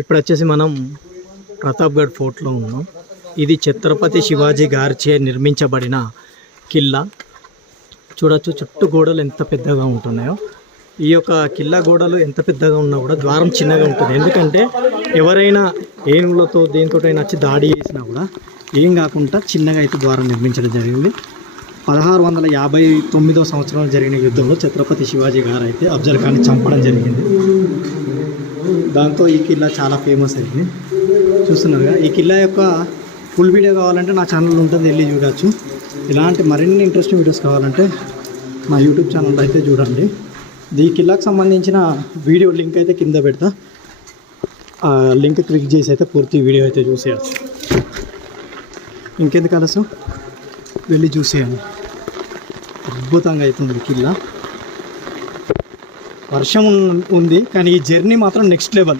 ఇప్పుడు వచ్చేసి మనం ప్రతాప్గఢ్ ఫోర్ట్లో ఉన్నాం. ఇది ఛత్రపతి శివాజీ గారిచే నిర్మించబడిన కిల్లా. చూడొచ్చు చుట్టూ గోడలు ఎంత పెద్దగా ఉంటున్నాయో. ఈ యొక్క కిల్లా గోడలు ఎంత పెద్దగా ఉన్నా కూడా ద్వారం చిన్నగా ఉంటుంది. ఎందుకంటే ఎవరైనా ఏనుగులతో దేనితోటైనా వచ్చి దాడి చేసినా కూడా ఏం కాకుండా చిన్నగా అయితే ద్వారం నిర్మించడం జరిగింది. 1659 సంవత్సరంలో జరిగిన యుద్ధంలో ఛత్రపతి శివాజీ గారు అయితే అఫ్జల్ ఖాన్ని చంపడం జరిగింది. దాంతో ఈ కిల్లా చాలా ఫేమస్ అయింది. చూస్తున్నారుగా, ఈ కిల్లా యొక్క ఫుల్ వీడియో కావాలంటే నా ఛానల్ ఉంటుంది, వెళ్ళి చూడవచ్చు. ఇలాంటి మరిన్ని ఇంట్రెస్టింగ్ వీడియోస్ కావాలంటే మా యూట్యూబ్ ఛానల్ అయితే చూడండి. ఈ కిల్లాకు సంబంధించిన వీడియో లింక్ అయితే కింద పెడతా. ఆ లింక్ క్లిక్ చేసి అయితే పూర్తి వీడియో అయితే చూసేయచ్చు. ఇంకెందుకు ఆలస్యం, వెళ్ళి చూసేయండి. అద్భుతంగా అవుతుంది కిల్లా. వర్షం ఉంది కానీ ఈ జర్నీ మాత్రం నెక్స్ట్ లెవెల్.